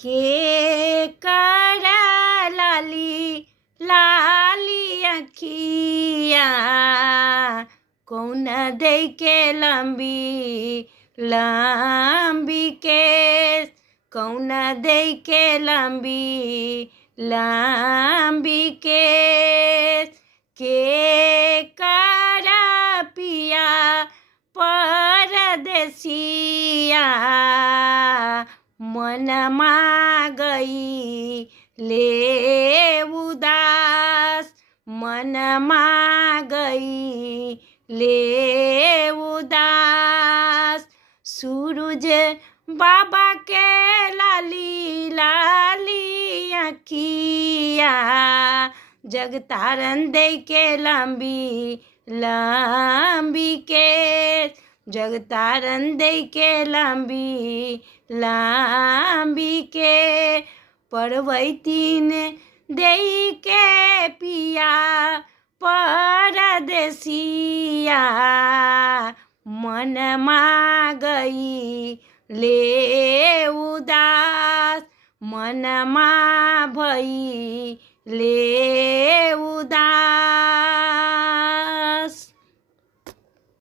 के करा लाली लाली अखिया कौन दे के लंबी लंबी केस कौन दे के लंबी लंबी केस के करा पिया परदेसिया मनमा गई ले उदास मनमा गई ले उदास सूरज बाबा के लाली लाली अखिया जगतारन दे के लंबी लंबी केस जगतारन दे के लंबी लंबी के परवैतीन दे के पिया परदेसिया मनमा गई ले उदास मनमा भई ले